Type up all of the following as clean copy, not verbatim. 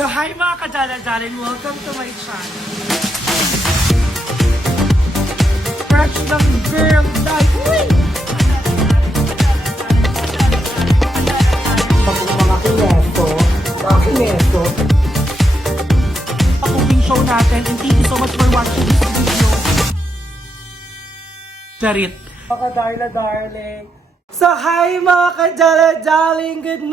So hi mga kadala-dalin, welcome to my channel. Fresh ng girl dahil, uy! Mga kineso. Cooking show natin and thank you so much for watching this video. Charit. Mga darling. So, hi mga kadala-daling! Good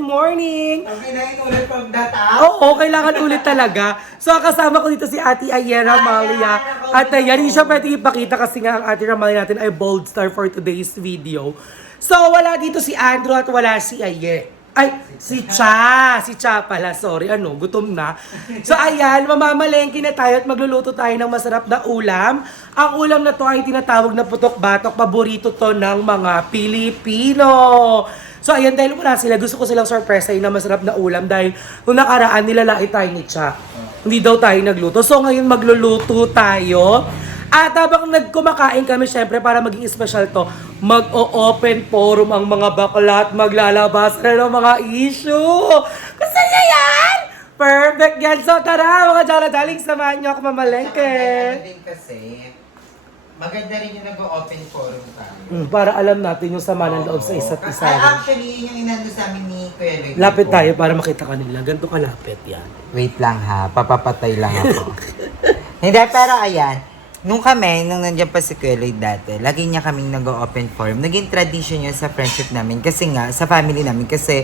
morning! Okay na yun ulit from that up? Oo, kailangan ulit talaga. So, kasama ko dito si Ate Ayera Malia. At yan, hindi siya pwede ipakita kasi nga ang Ate Ramalia natin ay bold star for today's video. So, wala dito si Andrew at wala si Aye. Ay, si Cha pala, sorry, gutom na. So ayan, mamamalengke na tayo at magluluto tayo ng masarap na ulam. Ang ulam na to ay tinatawag na putok-batok, paborito to ng mga Pilipino. So ayan, dahil wala sila, gusto ko silang surprise na masarap na ulam dahil nung nakaraan nilalait tayo ni Cha. Hindi daw tayo nagluto. So ngayon magluluto tayo. At habang nagkumakain kami, syempre, para maging special to, mag-o-open forum ang mga bakla at maglalabas na ng mga issue. Gusto niya yan? Perfect yan. So tara, mga jala-daling, samahan niyo ako mamalengke. Kasi, maganda rin yung nag-open forum tayo. Para alam natin yung sama ng loob sa isa't isa. Ay, actually, yun yung inano sa amin ni Kuya Lloyd. Lapit tayo para makita kanila. Ganito kalapit yan. Wait lang ha, papapatay lang ako. Hindi, pero ayan. Nung nandiyan pa si Kuya Lloyd dati, lagi niya kaming nag-open forum. Naging tradition yun sa friendship namin. Kasi nga, sa family namin. Kasi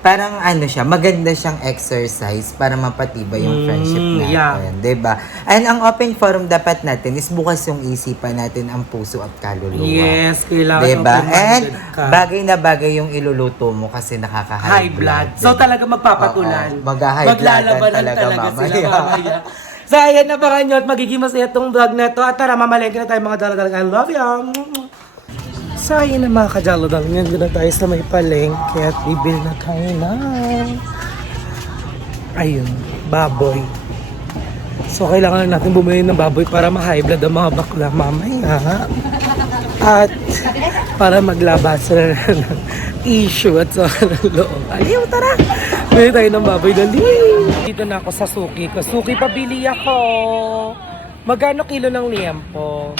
parang maganda siyang exercise para mapatibay yung friendship natin. Yeah. Diba? And ang open forum dapat natin is bukas yung isipan natin, ang puso at kaluluwa. Yes, kailangan diba? And ka. bagay na bagay yung iluluto mo kasi nakaka-high High blood. So talaga magpapatulan. Mag-high blood talaga mamaya. sila mamaya. So ayan, abangan nyo at magiging masaya itong vlog na ito. At tara, mamalengke na tayo mga dalagang. I love you! So ayan na mga kadalagang. Ngayon na tayo sa may palengke at bibili na tayo ng ayun, baboy. So kailangan natin bumili ng baboy para ma-high blood ang mga bakla mamaya. At para maglabas na ng issue at sa loob. Aliw, tara! Bili tayo ng baboy, dali! Dito na ako sa suki ko. Suki, pabili ako! Magkano kilo ng liempo?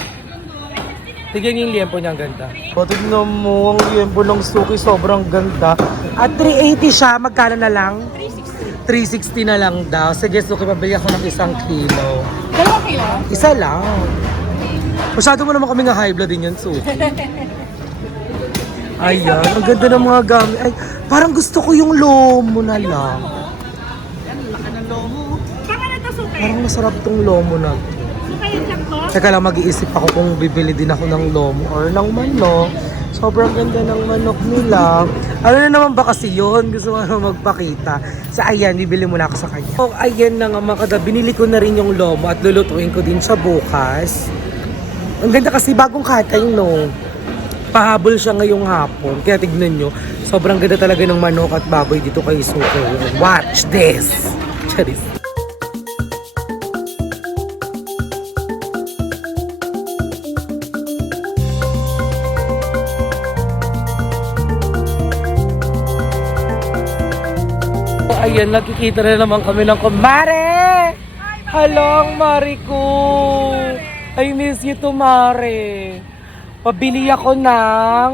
Tignan yung liempo niya, ang ganda. O, tignan mo, ang liempo ng suki, sobrang ganda. At 380 siya, magkano na lang? 360 na lang daw. Sige, suki, pabili ako ng 1 kilo. Dalawa kilo? Isa lang. Masyado mo naman kami nga high blood din yan, suki. Ayan, ang ganda ng mga gamit. Ay, parang gusto ko yung lomo na lang. Yan, laki ng lomo. Saan ka na ito, Suke? Parang masarap tong lomo na to. Suke yung jack to? Teka lang, mag-iisip ako kung bibili din ako ng lomo or ng manok. Sobrang ganda ng manok nila. Ano na naman ba kasi yun? Gusto ko na magpakita. So ayan, bibili muna ako sa kanya. So ayan na nga mga kada, binili ko na rin yung lomo at lulutuin ko din siya bukas. Ang ganda kasi bagong katay, no? Pahabol siya ngayong hapon. Kaya tignan nyo, sobrang ganda talaga ng manok at baboy dito kay Suke. Watch this! Charis. Ayan, nakikita na naman kami ng kumare! Hello, Marico! I miss you to, Mare. Pabili ako ng...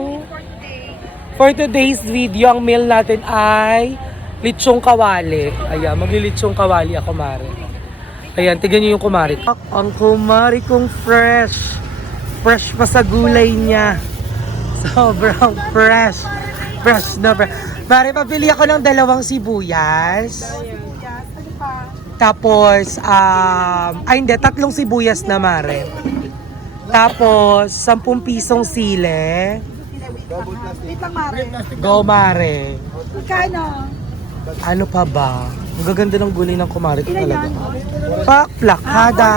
For today's video, ang meal natin ay litsong kawali. Ayan, maglilitsong kawali ako, Mare. Ayan, tignan niyo yung kumari. Ang kumari kong fresh. Fresh pa sa gulay niya. Sobrang fresh. Fresh na fresh. Mare, pabili ako ng 2 sibuyas. Tapos, hindi, 3 sibuyas na, Mare. Tapos, 10 pisong sile. Wait lang, Mare. Go, Mare. Magkano? Ano pa ba? Ang gaganda ng gulay ng kumari ko Ilan talaga. yan? Plakada.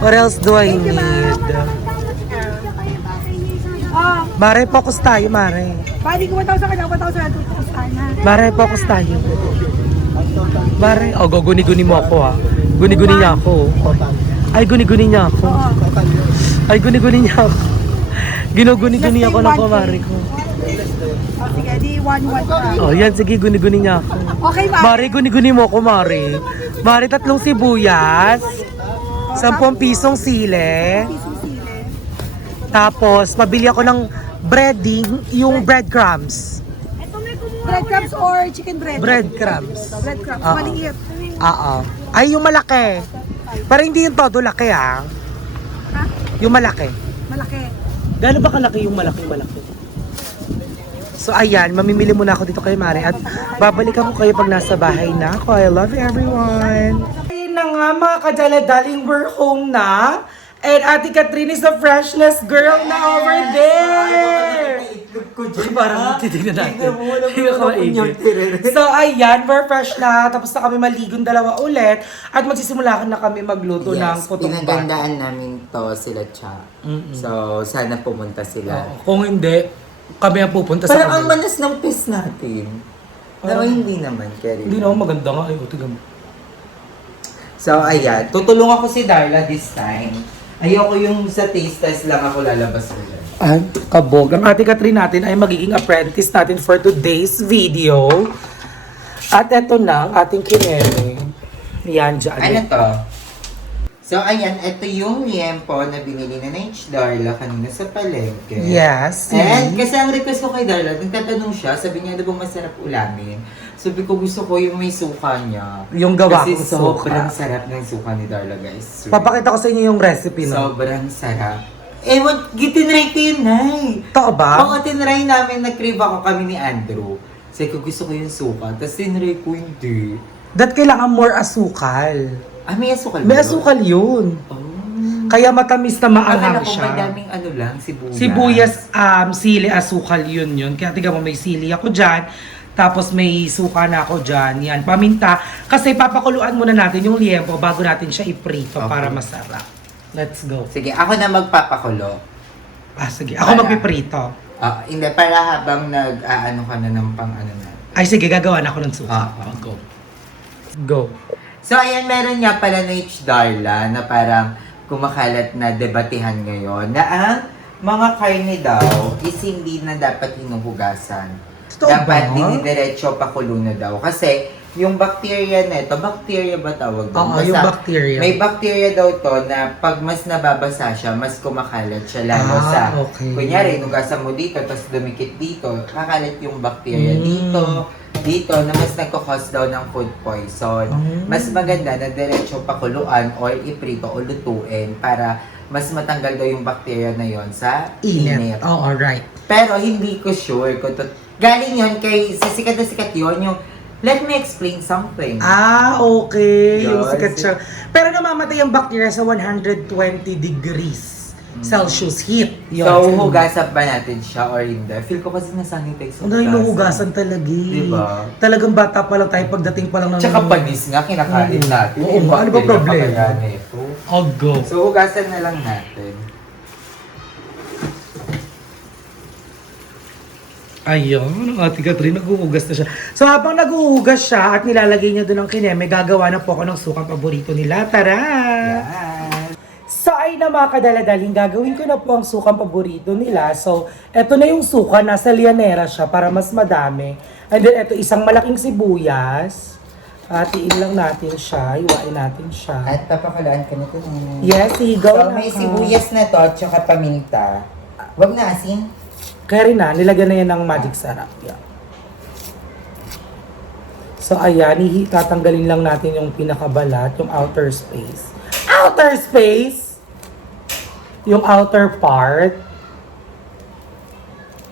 What else do I need? Oh, Mare, focus tayo, Mare. bali ko 1,000 ka na, 1,000 na tutos na. Mare, focus tayo. Mare, guni-guni mo ako, ha. Guni-guni niya ako. Ay, guni-guni niya ako. Oo. Ay, guni-guni niya ako. Ginuguni-guni ako ng kumari ko. sige, di 1-1 ka. Oh, yan, sige, guni-guni niya ako. Okay, ma. Mari, guni-guni mo ako, Mari. Mari, 3 sibuyas. 10 pisong sile. Pisong sile. Tapos, pabili ako ng breading, yung breadcrumbs. Breadcrumbs or chicken bread? Breadcrumbs. Breadcrumbs, Oo. maliit. Oo. Ay, yung malaki. Pero hindi yung todo laki, Ha? ah. Yung malaki. Malaki. Gano'n ba kalaki yung malaki? So ayan, mamimili muna ako dito kay Mare at babalikan ko kayo pag nasa bahay na ako. I love everyone! Ayun na nga mga kadala-daling, we're home na. And Ate Catherine is the freshness girl na over there! Uy, parang titignan natin. Hindi ko maigil. So ayan, we're fresh na. Tapos na kami maligong dalawa ulit. At magsisimula na kami magluto ng putong bat. pinagandaan namin to sila Cha. So, sana pumunta sila. Kung hindi, kami ang pupunta sa Parang ang kanila. manas ng piss natin. Pero hindi naman, Kerry. Hindi naman maganda nga. Ay, tingnan mo. So, ayan. Tutulungan ko si Darla this time. Ayoko yung sa taste test lang ako lalabas ulit. Ay, kabog. Ang Ate Catherine natin ay magiging apprentice natin for today's video. At eto na, ang ating kineme. Yan, dyan. Ano to? So, ayan. Ito yung liempo na binili na H. Darla kanina sa palengke. Yes. And kasi ang request ko kay Darla, nagtatanong siya, sabi niya, ano bang masarap ulamin? Sabi ko, gusto ko yung may suka niya. Yung gawa Kasi kong sobrang suka. sarap ng suka ni Darla, guys. Papakita ko sa inyo yung recipe, no? Sobrang sarap. Ewan, gitinry ko yun, Nay. Totoo ba? Oo, tinry namin, nag-crave ako kami ni Andrew. Sabi ko, gusto ko yung suka. Tapos tinry ko, hindi. That kailangan more asukal. Ah, may asukal ba May yun? asukal yun. Oh. Kaya matamis na Akala maanghang ko siya. madaming ano lang, sibuyas. Sibuyas, sili, asukal yun. Kaya tingnan mo, may sili ako dyan. Tapos may suka na ako dyan. Yan, paminta. Kasi papakuluan muna natin yung liempo bago natin siya iprito Okay. para masarap. Let's go. Sige, ako na magpapakulo. Sige. Ako Para- magpiprito. Hindi, para habang nag-ano ka na ng pang-ano na. Ay, sige. Gagawa na ako ng suka. Go. Go. So, ayan, meron nga pala na H. Darla na parang kumakalat na debatehan ngayon na ang mga karne daw is hindi na dapat hinuhugasan. Totoo Dapat ba? dinidiretso pakulo na daw. Kasi yung bacteria nito, bacteria ba tawag doon? Oo, yung bacteria. May bacteria daw to na pag mas nababasa siya, mas kumakalat siya lalo sa, okay. kunyari, nugasan mo dito, tapos dumikit dito, kakalat yung bacteria dito, na mas nagkakos daw ng food poison. Mas maganda na diretso pakuluan or iprito o lutuin para mas matanggal daw yung bacteria na yon sa init. Oh, alright. Pero hindi ko sure kung galing yon kay sikat na sikat yon yung let me explain something. Okay. Yung Yes. sikat siya. Pero namamatay ang bacteria sa 120 degrees Celsius heat. Yun. So, hugasan ba natin siya or hindi? Feel ko kasi nasanitize Ang dahil hugasan talaga eh. Diba? Talagang bata pa lang tayo pagdating pa lang ng... Tsaka panis nga, kinakain natin. Oo, Yung ano ba bacteria problema? pa kaya nito. Oh, go. So, hugasan na lang natin. Ayun, ang Ate Catherine, naghuhugas na siya. So habang naghuhugas siya at nilalagay niya doon ng kineme, gagawa na po ako ng sukang paborito nila. Tara! Yan. So ay na mga kadaladaling, gagawin ko na po ang sukang paborito nila. So eto na yung suka, nasa lianera siya para mas madami. And then eto isang malaking sibuyas. Hatiin lang natin siya, iwain natin siya. At papakulaan ka na ito. Yes, higaw So, na may ka. sibuyas na to, tsaka paminta. Wag na asin. Kaya rin na, nilagyan na yan ng magic sarap. Yeah. So ayan, tatanggalin lang natin yung pinakabalat, yung outer space. Outer space! Yung outer part.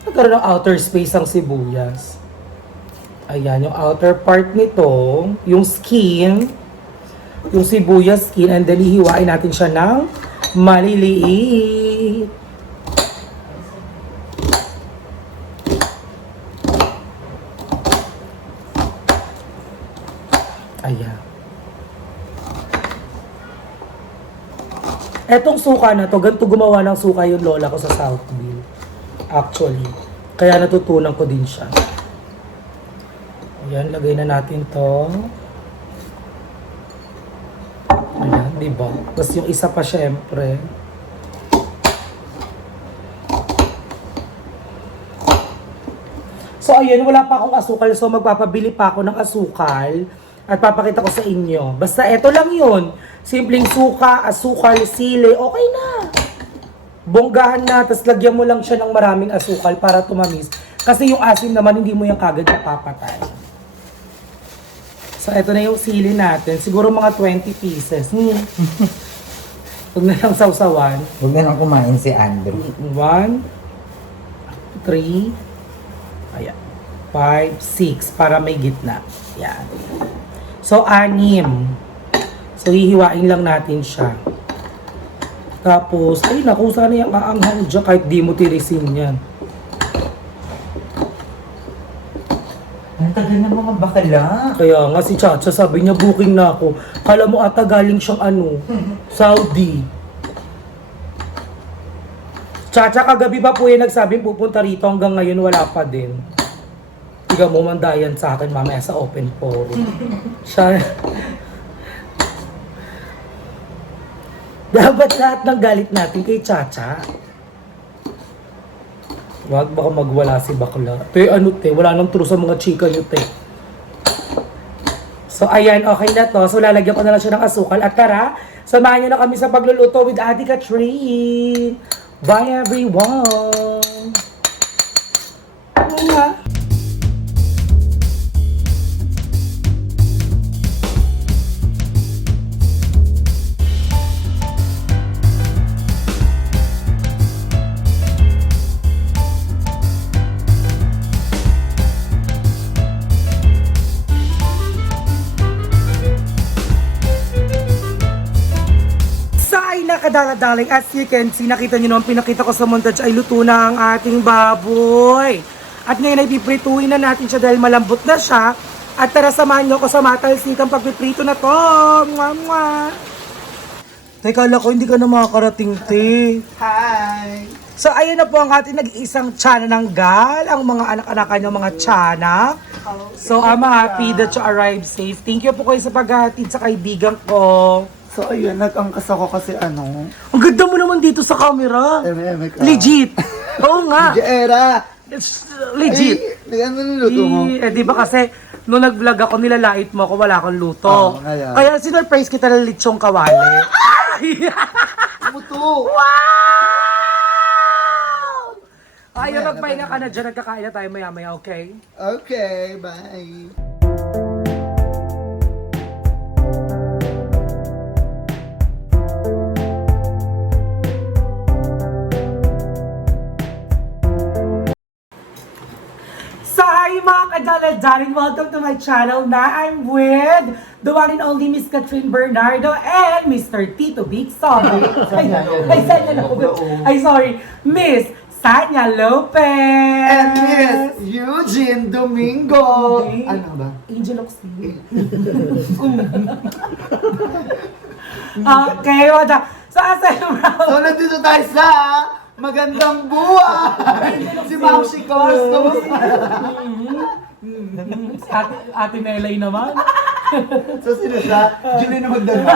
Nagkaroon ng outer space ang sibuyas. Ayan, yung outer part nito, yung skin, yung sibuyas skin, and then ihiwain natin siya ng maliliit. Ayan. Etong suka na to, ganito gumawa ng suka yung lola ko sa Southville. Actually. Kaya natutunan ko din siya. Ayan, lagay na natin to. Ayan, di ba? Tapos yung isa pa syempre. So ayun, wala pa akong asukal. So magpapabili pa ako ng asukal. At papakita ko sa inyo. Basta eto lang yun. Simpleng suka, asukal, sili. Okay na. Bonggahan na. Tapos lagyan mo lang siya ng maraming asukal para tumamis. Kasi yung asin naman, hindi mo yung kagad napapatay. So eto na yung sili natin. Siguro mga 20 pieces. Huwag na lang sausawan. Huwag na lang kumain si Andrew. 1, 3, ayan, 5, 6, para may gitna. Yan. So, 6. So, hihiwain lang natin siya. Tapos, ay naku, sana yung aanghang dyan kahit di mo tirisin yan. Ang tagal ng mga bakala. Kaya nga si Chacha sabi niya, booking na ako. Kala mo ata galing siyang Saudi. Chacha, kagabi pa po yan nagsabing pupunta rito, hanggang ngayon wala pa din. Tiga mo mandayan sa akin mamaya sa open forum. Siya... Dapat lahat ng galit natin kay Chacha. Wag baka magwala si bakla. Te, wala nang true sa mga chika nyo, te. So, ayan, okay na to. So, lalagyan ko na lang siya ng asukal. At tara, samahan nyo na kami sa pagluluto with Ate Catherine. Bye, everyone! Oo nga. Nakadaladaling, as you can see, nakita nyo naman, pinakita ko sa montage ay luto na ang ating baboy. At ngayon ay piprituhin na natin siya dahil malambot na siya. At tara, samahan nyo ako sa matalsikang pagpiprito na to. Mwah, mwah. Teka, lako, hindi ka na makakarating, te. Hi! So, ayan na po ang ating nag-iisang tiyanak ng gal, ang mga anak-anak kanyang mga tiyanak. So, I'm happy that you arrived safe. Thank you po kayo sa paghatid sa kaibigan ko. So ayun, nag-angkas ako kasi ano. Ang ganda mo naman dito sa camera. Legit. Oo nga. Era! It's legit. Ay, ano niluto mo? Di ba kasi, nung nag-vlog ako, nilalait mo ako, wala akong luto. Ngayon. Kaya sinurprise kita ng lechong kawali. Muto! Wow! Ayaw, magpahinga ka na dyan. Nagkakain na tayo maya-maya, okay? Okay, bye! Hi mga kadaladaling! Welcome to my channel na I'm with the one and only Miss Catherine Bernardo and Mr. Tito Big. Sorry. Sorry. Miss Sanya Lopez. And Miss Eugene Domingo. Okay. Ano ba? Angel Oxley. Okay, wala. So, So nandito tayo sa magandang buhay! Si Mamsi Costos! Ate Nelay naman. So sino siya? Julie na magdala.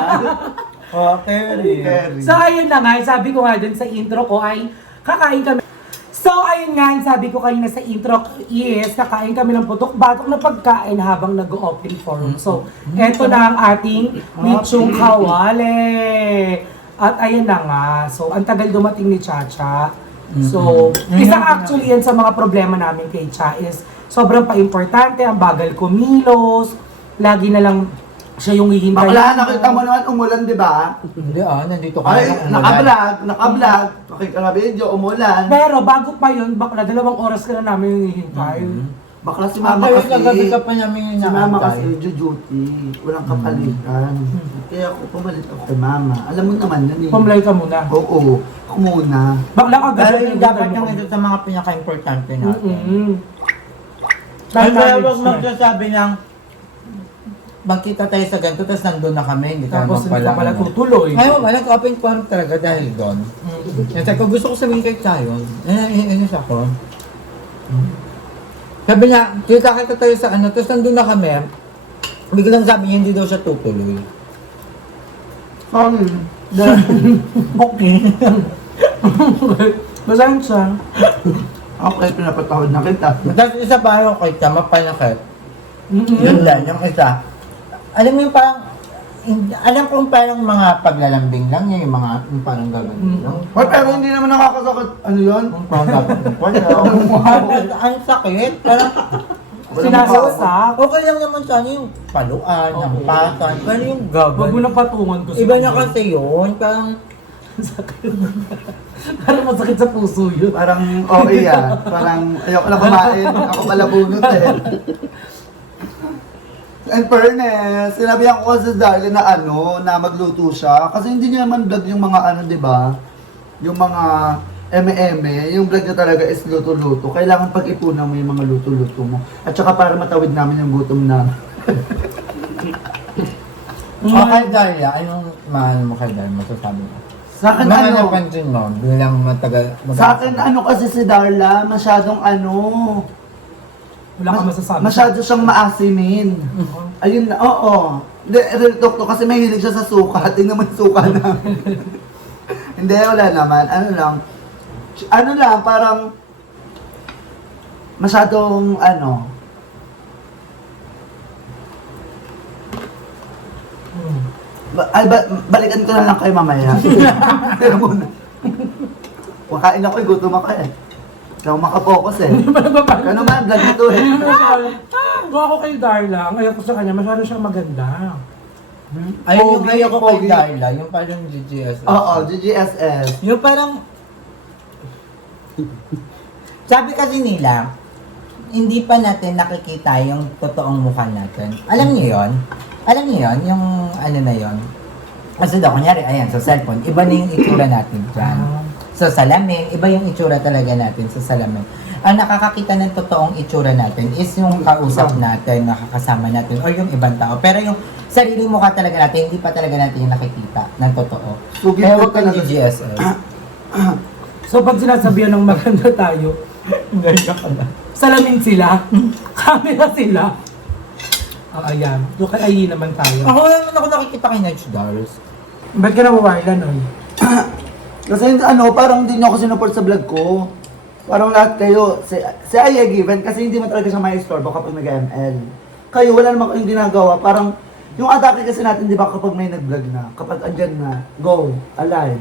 Okay. So, ayun na nga. Sabi ko nga dun sa intro ko ay kakain kami. So, ayun nga. Sabi ko kanina sa intro is kakain kami ng putok-batok na pagkain habang nag-open forum. So, eto na ang ating lechong kawali. At ayan na nga. So, ang tagal dumating ni Chacha. So, isa actually yan sa mga problema namin kay Cha is sobrang pa-importante, ang bagal kumilos, lagi na lang siya yung hihintay. Bakla, nakita mo naman umulan, di ba? Hindi nandito ka Ay, naka-vlog. Nakita nga video, umulan. Pero bago pa yun, bakla, 2 oras ka na namin yung hihintay. Bakla si Mama kasi. kagabi ka pa namin Si Mama kasi inaantay. duty. Walang kapalitan. Kaya ako pumalit ako kay Mama. Alam mo naman yun eh. Pumlay ka muna. Oo. Ako muna. Bakla ka Pero kasi yung dapat yung ito sa mga pinaka-importante natin. Ay, kaya huwag magsasabi ng magkita tayo sa ganito, tapos nandun na kami, hindi tayo Tapos hindi ka pala ano. tutuloy. Ngayon, nag-open forum talaga dahil doon. Kasi kung gusto ko sabihin kay Chayon, inis ako. Sabi niya, kita tayo sa ano, tapos nandun na kami, biglang sabi niya, hindi daw siya tutuloy. Sorry. Okay. Masayang siya. Okay, pinapatawad na kita. Tapos isa pa yung kita, mapanakit. Mm-mm. Yun lang, yung isa. Alam mo yung parang, alam kong parang mga paglalambing lang niya, yung mga yung parang gagawin lang. Hoy, pero hindi naman nakakasakit. Ano yun? Yung parang gagawin ko ang sakit, parang Sinasaksak. okay lang naman sana yung paluan, yung patan, pero yung Huwag mo gagawin. na patungan ko. Iba na kasi yun, parang Parang masakit sa puso yun. Parang okay Parang ayoko na kumain. Ako pala bunot eh. In fairness, sinabihan ko kasi Darlene na na magluto siya. Kasi hindi niya naman vlog yung mga di ba? Yung mga eme-eme. Yung vlog niya talaga is luto-luto. Kailangan pag-ipunan mo yung mga luto-luto mo. At saka para matawid namin yung gutom namin. okay, Daria, anong maano mo kay Daria, masasabi mo? Sa akin Mga napansin mo, bilang matagal, Sa akin kasi si Darla, masyadong Wala ka masasabi. masyado siyang maasimin. Ayun na, oo. Hindi, real talk to kasi mahilig siya sa suka. Tingnan mo yung suka namin. Hindi, wala naman. Ano lang, parang masyadong balikan ko na lang kayo mamaya. Pero muna. Makain ako, gutom ako eh. Hindi ako makapokus eh. Kano man, vlog ito eh. Kung ako kay Darla, ang ayaw ko sa kanya, masyado siyang maganda. ayun yung Pogi, ayaw ko kay pogi. Darla, yung parang GGS. Oo, GGSS. Yung parang, sabi kasi nila, hindi pa natin nakikita yung totoong mukha natin. Alam niyo yon? Alam niyo yon? Yung ano na yon? Kasi daw, kunyari, ayan, sa cellphone, iba na yung itsura natin dyan. Sa salamin, iba yung itsura talaga natin sa salamin. Ang nakakakita ng totoong itsura natin is yung kausap natin, nakakasama natin, or yung ibang tao. Pero yung sariling mukha talaga natin, hindi pa talaga natin yung nakikita ng totoo. Sugid Kaya ko huwag kang talaga. GGSS. So pag sinasabihan ng maganda tayo, Ganyan ka na. salamin sila, camera sila. Ayan. Doon kay Ayi naman tayo. Ako naman ako nakikita kay Nudge Dolls. Ba't ka nawawala nun? Kasi parang hindi niyo ako sinuport sa vlog ko. Parang lahat kayo, si Aya given, kasi hindi mo talaga siya may istorbo kapag nag-ML. Kayo, wala naman kayong ginagawa. Parang, yung atake kasi natin, di ba, kapag may nag-vlog na, kapag andyan na, go, alive.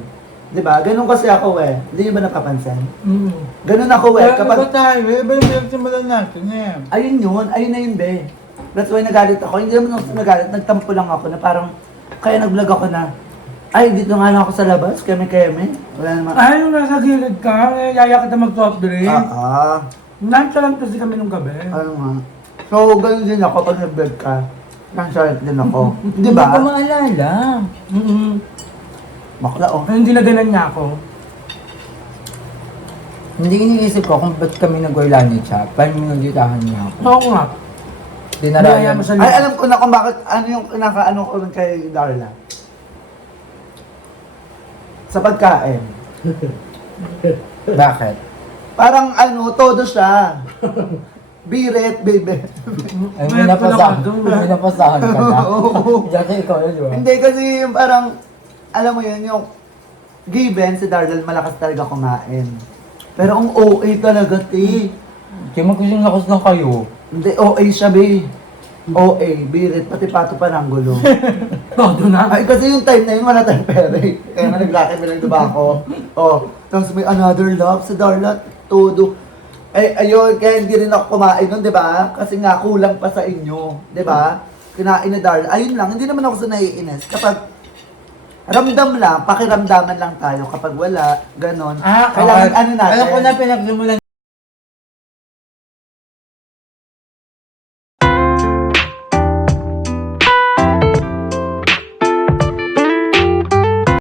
Di ba? Ganun kasi ako Hindi niyo ba napapansin? Ganun ako kapag, tayo? Iba yung pinagsimulan natin eh. ayun na yun, be. That's why nagalit ako. Hindi naman ako nagalit, nagtampo lang ako na parang, kaya nag-vlog ako na, ay, dito nga lang ako sa labas, keme-keme. Wala naman. Ay, yung nasa gilid ka, yaya kita mag-soft drink. Ah. Nansa lang kasi kami nung gabi. Ano nga. So, ganun din ako pag nag-vlog ka. Nang-short din ako. Di ba? Hindi ko maalala. Bakla, oh. Ay, hindi na ganan niya ako. Hindi iniisip ko kung ba't kami nag-wala ni Chap. Parang minagitahan niya ako. Oo nga. Dinarayan Niyaya mo siya. Ay, alam ko na kung bakit, ano yung kinakaano ko rin kay Darla. Sa pagkain. Bakit? Parang todo siya. Biret, baby. Ay, May minapasahan. tulak ka doon. Minapasahan ka na. Oo. Diyan ikaw yun, di ba? Hindi kasi yung parang, alam mo yun, yung given si Darla malakas talaga kumain. Pero ang OA talaga, ti. Kaya magkasing lakas lang kayo. Hindi, OA siya, be. OA, birit, pati pato pananggulo. Todo na. Ay, kasi yung time na yun, wala tayong pera eh. Kaya nga naglaki lang diba ako. Oh, tapos may another love sa Darla, todo. Ay, ayun, kaya hindi rin ako kumain nun, di ba? Kasi nga, kulang pa sa inyo, di ba? Kinain na Darla. Ayun lang, hindi naman ako sa naiinis. Kapag ramdam lang, pakiramdaman lang tayo. Kapag wala, ganon. Kailangan ano natin. Alam ko na pinagsimulan